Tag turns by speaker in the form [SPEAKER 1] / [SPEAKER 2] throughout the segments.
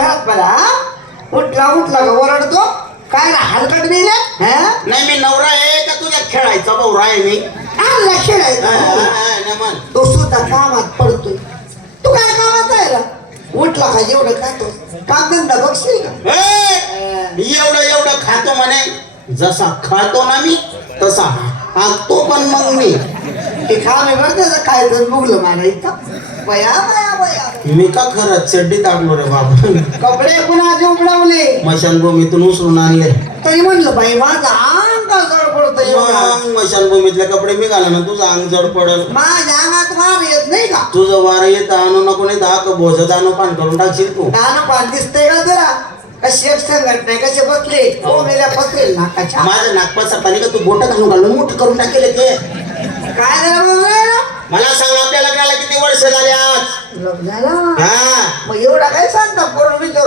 [SPEAKER 1] घरात मला? उठला उठला का ओरडतो? काय हलकट दिले हा?
[SPEAKER 2] नाही मी नवरा आहे का तुझ्या खेळायचा भाऊरा आहे मी?
[SPEAKER 1] आणला खेळायचा.
[SPEAKER 2] नाही.
[SPEAKER 1] तो सुद्धा कामात पडतोय. तू काय कामात आहे रा? उठला का एवढं खातो? काम धंदा बघशील का?
[SPEAKER 2] एवढं एवढं खातो म्हणे. जसा खातो ना मी तसा हाकतो पण मग मी.
[SPEAKER 1] ते काम आहे बरं त्याचं काय तर मला इथं. बया बया बया
[SPEAKER 2] मी का खरं चड्डी टाकलो रे बाबा?
[SPEAKER 1] कपडे कुणाचे उघडवले.
[SPEAKER 2] मशानभूमीतून उचलून आणले.
[SPEAKER 1] तरी म्हणलं बाई माझा अंग जड पडतं एवढा.
[SPEAKER 2] मग मशानभूमीतले कपडे मी घाला ना तुझं अंग जड पडल.
[SPEAKER 1] माझ्या अंगात मार येत नाही का?
[SPEAKER 2] तुझं वारं येतं आणू नको नाही दहा का भोज दानो पान करून टाकशील तू.
[SPEAKER 1] गाणं पान दिसतंय का जरा कशी एक संघट नाही कसे बसले? हो. मेल्या बसले नाकाच्या.
[SPEAKER 2] माझं नागपाचा पाणी का? तू बोट घालून घालून मोठ करून टाकेल ते.
[SPEAKER 1] काय झालं बघ
[SPEAKER 2] मला सांग आपल्या आज. हा.
[SPEAKER 1] मग एवढा काय सांगता?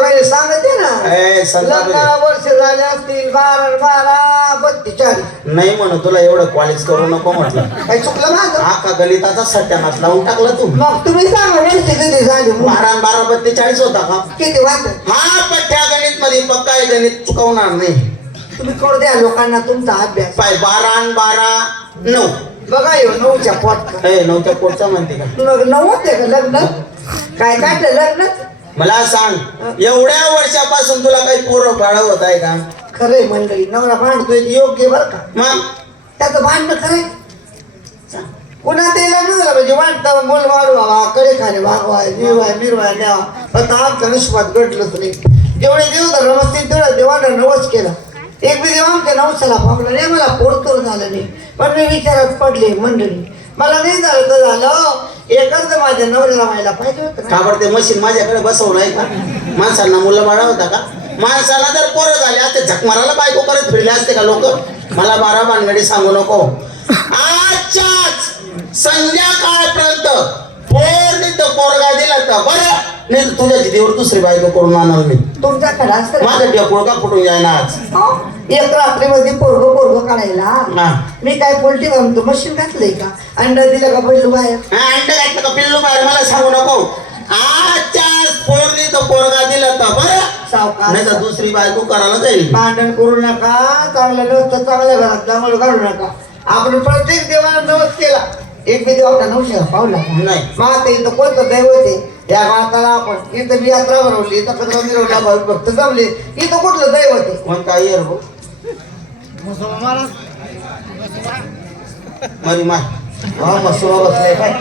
[SPEAKER 1] राहिले ना.
[SPEAKER 2] ए, सांगता बरे.
[SPEAKER 1] लग्नाला वर्ष झाले असतील बारा बारा बत्तेचाळीस.
[SPEAKER 2] नाही म्हणून तुला एवढं कॉलेज करू नको म्हटलं.
[SPEAKER 1] काही चुकलं माझं
[SPEAKER 2] हा का गणिताचा सत्यानाश लावून टाकला तू.
[SPEAKER 1] मग तुम्ही सांगा वर्ष किती झाले?
[SPEAKER 2] बारा आणि बारा बत्तेचाळीस होता का?
[SPEAKER 1] किती वाटत
[SPEAKER 2] हा पठ्या गणित मध्ये पक्का आहे गणित चुकवणार नाही.
[SPEAKER 1] तुम्ही करू द्या लोकांना तुमचा अभ्यास.
[SPEAKER 2] पाय बारा आणि बारा नऊ.
[SPEAKER 1] बघा येऊ नऊच्या पोट.
[SPEAKER 2] ए नऊच्या पोटचा म्हणते का?
[SPEAKER 1] मग नऊ होते का लग्न? काय काढलं लग्न?
[SPEAKER 2] मला सांग एवढ्या वर्षापासून तुला काही पोरं बाळ होत आहे का?
[SPEAKER 1] खरंय मंडळी नवरा भांडतोय ते योग्य बरं का?
[SPEAKER 2] मग?
[SPEAKER 1] त्याचं भांडणं खरंय? पुन्हा ते लग्न झालं म्हणजे वाटतं बोल वाढवा कडे खाणे वागवा निर्वाय निर्वाय द्यावा पण आमच्या नशिबात घडलंच नाही जेवढे देव धर्म असतील तेवढं देवानं नवस केला. एक बी आमच्या नवसाला पावला नाही मला पोरतोर झालं नाही. पण मी विचारात पडले मंडळी मला नाही झालं तर झालं. एकच माझ्या नवऱ्याला व्हायला पाहिजे होतं
[SPEAKER 2] का बरं ते मशीन माझ्याकडे बसवलं आहे का? माणसांना मुलं बाळा होता का? माणसाला जर पोरं झाले असते झकमाराला बायको करत फिरले असते का लोक? मला बारा भानगडी सांगू नको. आजच्याच संध्याकाळपर्यंत पोर तो पोरगा दिला तर बरं. नाही तर तुझ्या जिदीवर दुसरी बायको करून आणणार मी.
[SPEAKER 1] तुमच्याकडे असतं
[SPEAKER 2] माझं ढेकोळ का फुटून जाईना आज.
[SPEAKER 1] हो? एक रात्रीमध्ये पोरग पोरग काढायला. मी काय पोल्ट्री म्हणतो मशीन घातलंय का? अंडा दिलं का पहिलं बाहेर?
[SPEAKER 2] हा, अंड घातलं का पिल्लू बाहेर? मला सांगू नको. आजच्याच पोरनी तो पोरगा दिला तर बरं.
[SPEAKER 1] सावकार.
[SPEAKER 2] तर दुसरी बायको करायला जाईल.
[SPEAKER 1] भांडण करू नका. चांगलं नसतं चांगल्या घरात चांगलं काढू नका. आपण प्रत्येक देवाला नवस केला. एक बी देवाचा नवशा पावला
[SPEAKER 2] नाही.
[SPEAKER 1] माता इथं कोणतं दैवत आहे या माताला आपण इथं बी यात्रा भरवली इथं कचरा मिरवला भक्त जमले इथं कुठलं दैवत आहे
[SPEAKER 2] कोण काय येर भाऊ मरी माय
[SPEAKER 1] हा मसुवा बसलाय काय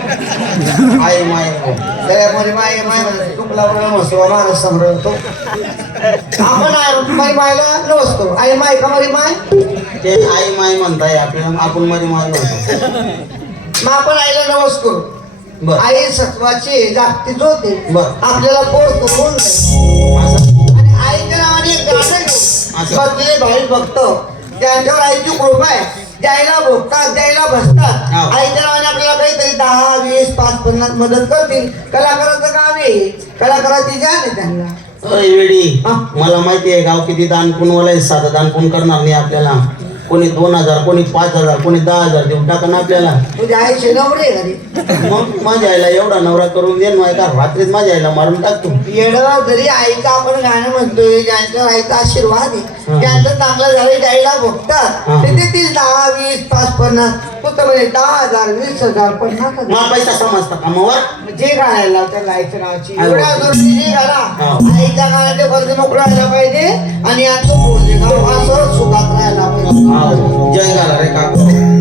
[SPEAKER 2] आई माय भाऊ.
[SPEAKER 1] दयामध्ये माय माय बरोबर मसुवा महाराज सांभाळतो आपण आहे माई मायला करू आई माय का मरी माय
[SPEAKER 2] ते आई माय म्हणताय आपल्याला आपण मरी माय म्हणतो
[SPEAKER 1] मग आपण आईला नवस करू आई सत्वाची जागतीच होते. आपल्याला नाही
[SPEAKER 2] असं
[SPEAKER 1] आणि आईच्या नावाने गाणं. बसलेले भाई भक्त त्यांच्यावर आईची कृपा आहे. द्यायला भोगतात द्यायला बसतात. आईच्या नावाने आपल्याला काहीतरी दहा वीस पाच पन्नास मदत करतील. कलाकाराचं काम आहे. कलाकाराची जाण आहे त्यांना.
[SPEAKER 2] अरे वेडी. मला माहिती आहे गाव किती दान पुणवाला आहे साधं दान पुण करणार नाही आपल्याला. कोणी दोन हजार कोणी पाच हजार कोणी दहा हजार देऊन टाका आपल्याला.
[SPEAKER 1] तुझ्या नवरे आहे घरी.
[SPEAKER 2] मग माझ्या आईला एवढा नवरा करून दे ना का रात्रीत माझ्या आईला मारून टाकतो.
[SPEAKER 1] येणं जरी आईचं आपण गाणं म्हणतोय ज्यांच्या आईचा आशीर्वाद आहे. त्यांचं चांगलं झालं द्यायला बघतात. ते देतील दहा वीस पाच पन्नास. दहा हजार वीस हजार पन्नास हजार.
[SPEAKER 2] मला पैसा समजता का मग?
[SPEAKER 1] जे गायला आईच्या नावाची
[SPEAKER 2] हा.
[SPEAKER 1] एवढ्या गाला
[SPEAKER 2] हा.
[SPEAKER 1] आईच्या मोकळं राहायला पाहिजे आणि यांचं पोरजे गाव असं सुखात राहायला पाहिजे
[SPEAKER 2] जय घाला रे काका